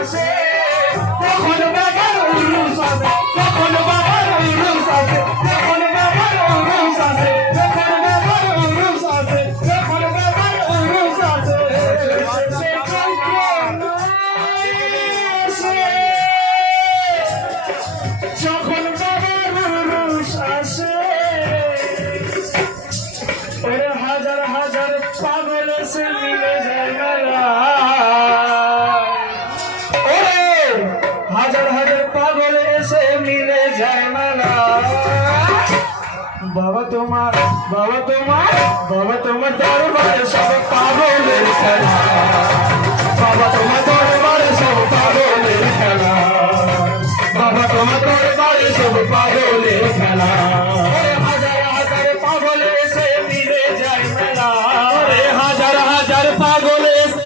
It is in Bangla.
আসে, যখন বাবার উরুস আসে, যখন বাবার উরুস আসে, যখন বাবার উরুস আসে, যখন বাবার উরুস আসে, যখন বাবার উরুস আসে, সে যন্ত্রণা আসে। যখন বাবার উরুস আসে, ওরে হাজার হাজার পাগল সে মিলে যায় মেলায়, ওরে হাজার হাজার পাগল এসে মিলে যায় মেলায়। বাবা তোমার দরবারে সব পাগলের খেলা।